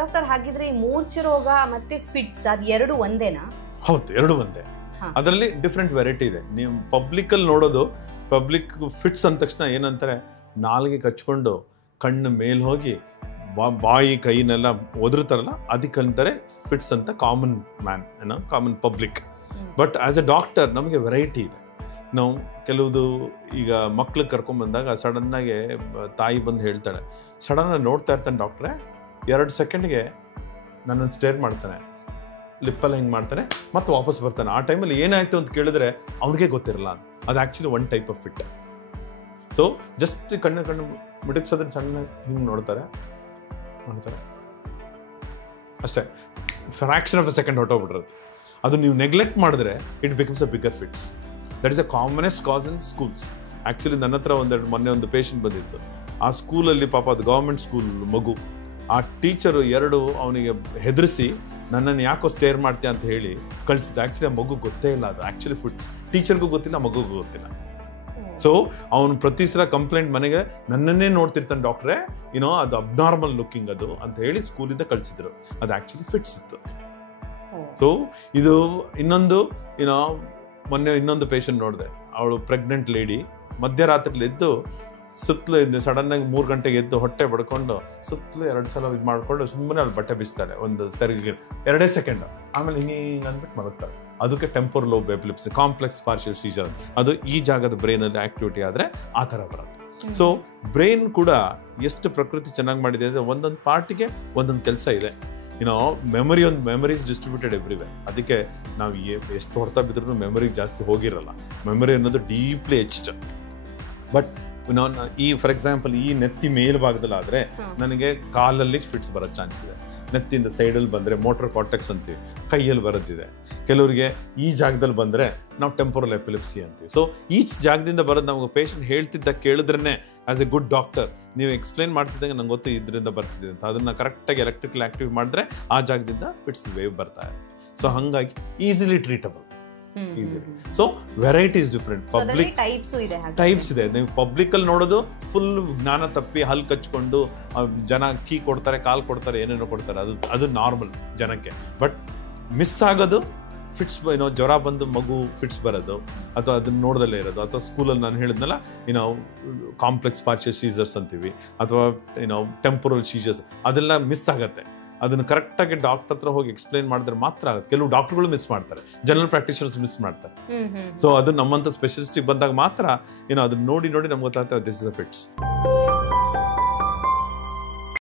Doctor ಹಾಗಿದ್ರೆ ಈ ಮೂರ್ಛೆ ರೋಗ ಮತ್ತೆ ಫಿಟ್ಸ್ ಅದು ಎರಡು ಒಂದೇನಾ? ಹೌದು, ಎರಡು ಒಂದೇ. ಅದರಲ್ಲಿ ಡಿಫ್ರೆಂಟ್ ವೆರೈಟಿ ಇದೆ. ನೀವು ಪಬ್ಲಿಕ್ ಅಲ್ಲಿ ನೋಡೋದು, ಪಬ್ಲಿಕ್ ಫಿಟ್ಸ್ ಅಂದ ತಕ್ಷಣ ಏನಂತಾರೆ, ನಾಲ್ಗೆ ಕಚ್ಕೊಂಡು ಕಣ್ಣು ಮೇಲ್ ಹೋಗಿ ಬಾಯಿ ಕೈನೆಲ್ಲ ಒದರ್ತಾರಲ್ಲ, ಅದಕ್ಕಂತಾರೆ ಫಿಟ್ಸ್ ಅಂತ common man common public. But as A doctor ನಮಗೆ ವೆರೈಟಿ ಇದೆ. ನಾವು ಕೆಲವುದು ಈಗ ಮಕ್ಳಿಗೆ ಕರ್ಕೊಂಡ್ಬಂದಾಗ ಸಡನ್ನಾಗಿ ತಾಯಿ ಬಂದು ಹೇಳ್ತಾಳೆ, ಸಡನ್ನಾಗಿ ನೋಡ್ತಾ ಇರ್ತಾನೆ ಡಾಕ್ಟ್ರೆ, 2 ಸೆಕೆಂಡ್ಗೆ ನನ್ನನ್ನು ಸ್ಟೇರ್ ಮಾಡ್ತಾನೆ, ಲಿಪ್ಪಲ್ಲಿ ಹಿಂಗೆ ಮಾಡ್ತಾನೆ, ಮತ್ತೆ ವಾಪಸ್ ಬರ್ತಾನೆ. ಆ ಟೈಮಲ್ಲಿ ಏನಾಯ್ತು ಅಂತ ಕೇಳಿದ್ರೆ ಅವ್ನಿಗೆ ಗೊತ್ತಿರಲ್ಲ. ಅದು actually one type of fit. So just ಕಣ್ಣು ಮಿಡಕ್ಸೋದ್ರೆ ಸಣ್ಣ ಹಿಂಗೆ ನೋಡ್ತಾರೆ ಅಷ್ಟೇ, ಫ್ರಾಕ್ಷನ್ ಆಫ್ ಅ ಸೆಕೆಂಡ್ ಹೊಟ್ಟೋಗ್ಬಿಟ್ಟಿರುತ್ತೆ. ಅದು ನೀವು ನೆಗ್ಲೆಕ್ಟ್ ಮಾಡಿದ್ರೆ it becomes a bigger fits. That is a commonest cause in schools. Actually ನನ್ನ ಹತ್ರ ಮೊನ್ನೆ ಒಂದು ಪೇಷಂಟ್ ಬಂದಿತ್ತು. ಆ ಸ್ಕೂಲಲ್ಲಿ ಪಾಪ ಅದು ಗೌರ್ಮೆಂಟ್ ಸ್ಕೂಲ್ ಮಗು. ಆ ಟೀಚರು ಅವನಿಗೆ ಹೆದರಿಸಿ ನನ್ನನ್ನು ಯಾಕೋ ಸ್ಟೇರ್ ಮಾಡ್ತೀಯ ಅಂತ ಹೇಳಿ ಕಳಿಸಿದ್ದು. ಆ್ಯಕ್ಚುಲಿ ಆ ಮಗು ಗೊತ್ತೇ ಇಲ್ಲ, ಅದು ಆ್ಯಕ್ಚುಲಿ ಫಿಟ್ಸ್. ಟೀಚರ್ಗೂ ಗೊತ್ತಿಲ್ಲ, ಮಗುಗೂ ಗೊತ್ತಿಲ್ಲ. ಸೊ ಅವನು ಪ್ರತಿ ಸಲ ಕಂಪ್ಲೇಂಟ್ ಮನೆಗೆ ನನ್ನನ್ನೇ ನೋಡ್ತಿರ್ತಾನೆ, ಡಾಕ್ಟ್ರೇ ಅದು ಅಬ್ನಾರ್ಮಲ್ ಲುಕ್ಕಿಂಗ್ ಅದು ಅಂತ ಹೇಳಿ ಸ್ಕೂಲಿಂದ ಕಳಿಸಿದ್ರು. ಅದು ಆ್ಯಕ್ಚುಲಿ ಫಿಟ್ಸ್ ಇತ್ತು. ಸೊ ಇದು ಇನ್ನೊಂದು ಮೊನ್ನೆ ಇನ್ನೊಂದು ಪೇಷಂಟ್ ನೋಡಿದೆ. ಅವಳು ಪ್ರೆಗ್ನೆಂಟ್ ಲೇಡಿ, ಮಧ್ಯರಾತ್ರಿಲಿ ಎದ್ದು ಸುತ್ತಲೂ ಸಡನ್ನಾಗಿ 3 ಗಂಟೆಗೆ ಎದ್ದು ಹೊಟ್ಟೆ ಬಡ್ಕೊಂಡು ಸುತ್ತಲೂ 2 ಸಲ ಇದು ಮಾಡ್ಕೊಂಡು ಸುಮ್ಮನೆ ಅಲ್ಲಿ ಬಟ್ಟೆ ಬಿಸ್ತಾಳೆ ಒಂದು ಸರಿಗೆ 2 ಸೆಕೆಂಡ್. ಆಮೇಲೆ ಹಿಂಗೆ ಅಂದ್ಬಿಟ್ಟು ಮಲಗ್ತಾಳೆ. ಅದಕ್ಕೆ temporal lobe epilepsy, complex partial scissor. ಅದು ಈ ಜಾಗದ ಬ್ರೈನಲ್ಲಿ ಆಕ್ಟಿವಿಟಿ ಆದರೆ ಆ ಥರ ಬರುತ್ತೆ. ಸೊ ಬ್ರೈನ್ ಕೂಡ ಎಷ್ಟು ಪ್ರಕೃತಿ ಚೆನ್ನಾಗಿ ಮಾಡಿದೆ ಅಂದರೆ ಒಂದೊಂದು ಪಾರ್ಟಿಗೆ ಒಂದೊಂದು ಕೆಲಸ ಇದೆ. Memories distributed everywhere. ಅದಕ್ಕೆ ನಾವು ಎಷ್ಟು ಹೊಡ್ತಾ ಬಿದ್ರೂ ಮೆಮರಿಗೆ ಜಾಸ್ತಿ ಹೋಗಿರಲ್ಲ. ಮೆಮರಿ ಅನ್ನೋದು ಡೀಪ್ಲಿ ಎಚ್ಡ್. ಬಟ್ ಫಾರ್ ಎಕ್ಸಾಂಪಲ್ ಈ ನೆತ್ತಿ ಮೇಲ್ಭಾಗದಲ್ಲಿ ಆದರೆ ನನಗೆ ಕಾಲಲ್ಲಿ ಫಿಟ್ಸ್ ಬರೋ ಚಾನ್ಸ್ ಇದೆ. ನೆತ್ತಿಂದ ಸೈಡಲ್ಲಿ ಬಂದರೆ ಮೋಟರ್ ಕಾರ್ಟೆಕ್ಸ್ ಅಂತೀವಿ, ಕೈಯಲ್ಲಿ ಬರೋದಿದೆ. ಕೆಲವರಿಗೆ ಈ ಜಾಗದಲ್ಲಿ ಬಂದರೆ ನಾವು ಟೆಂಪೊರಲ್ ಎಪಿಲೆಪ್ಸಿ ಅಂತೀವಿ. ಸೊ ಈಚ್ ಜಾಗದಿಂದ ಬರೋದು ನಮಗೆ ಪೇಷಂಟ್ ಹೇಳ್ತಿದ್ದ ಕೇಳಿದ್ರೇ ಆಸ್ ಎ ಗುಡ್ ಡಾಕ್ಟರ್ ನೀವು ಎಕ್ಸ್ಪ್ಲೇನ್ ಮಾಡ್ತಿದ್ದಂಗೆ ನಂಗೆ ಗೊತ್ತು ಇದರಿಂದ ಬರ್ತಿದೆ ಅಂತ. ಅದನ್ನು ಕರೆಕ್ಟಾಗಿ ಎಲೆಕ್ಟ್ರಿಕಲ್ ಆಕ್ಟಿವ್ ಮಾಡಿದ್ರೆ ಆ ಜಾಗದಿಂದ ಫಿಟ್ಸ್ ವೇವ್ ಬರ್ತಾ ಇರುತ್ತೆ. ಸೊ ಹಾಗಾಗಿ easily treatable. So varieties different. Public types ಇದೆ. ನೀವು ಪಬ್ಲಿಕ್ ಅಲ್ಲಿ ನೋಡೋದು ಫುಲ್ ಜ್ಞಾನ ತಪ್ಪಿ ಹಲ್ ಕಚ್ಕೊಂಡು ಜನ ಕೀ ಕೊಡ್ತಾರೆ, ಕಾಲ್ ಕೊಡ್ತಾರೆ, ಏನೇನೋ ಕೊಡ್ತಾರೆ. ಅದು ನಾರ್ಮಲ್ ಜನಕ್ಕೆ. ಬಟ್ ಮಿಸ್ ಆಗೋದು ಫಿಟ್ಸ್, ಜ್ವರ ಬಂದು ಮಗು ಫಿಟ್ಸ್ ಬರೋದು, ಅಥವಾ ಅದನ್ನ ನೋಡ್ದಲ್ಲೇ ಇರೋದು, ಅಥವಾ ಸ್ಕೂಲಲ್ಲಿ ನಾನು ಹೇಳಿದ್ನಲ್ಲ ಕಾಂಪ್ಲೆಕ್ಸ್ ಪಾರ್ಷಿಯಲ್ ಸೀಜರ್ಸ್ ಅಂತೀವಿ, ಅಥವಾ ಟೆಂಪೊರಲ್ ಸೀಜರ್ಸ್, ಅದೆಲ್ಲ ಮಿಸ್ ಆಗತ್ತೆ. ಅದನ್ನು ಕರೆಕ್ಟಾಗಿ ಡಾಕ್ಟರ್ ಹತ್ರ ಹೋಗಿ ಎಕ್ಸ್ಪ್ಲೈನ್ ಮಾಡಿದ್ರೆ ಮಾತ್ರ ಆಗುತ್ತೆ. ಕೆಲವು ಡಾಕ್ಟರ್ಗಳು ಮಿಸ್ ಮಾಡ್ತಾರೆ, ಜನರಲ್ ಪ್ರಾಕ್ಟೀಷನರ್ಸ್ ಮಿಸ್ ಮಾಡ್ತಾರೆ. ಸೊ ಅದು ನಮ್ಮಂಥ ಸ್ಪೆಷಲಿಸ್ಟಿಗೆ ಬಂದಾಗ ಮಾತ್ರ ಅದನ್ನ ನೋಡಿ ನಮ್ಗೆ ಗೊತ್ತಾಗ್ತದೆ ದಿಸ್ ಇಸ್ ಅ ಫಿಟ್ಸ್.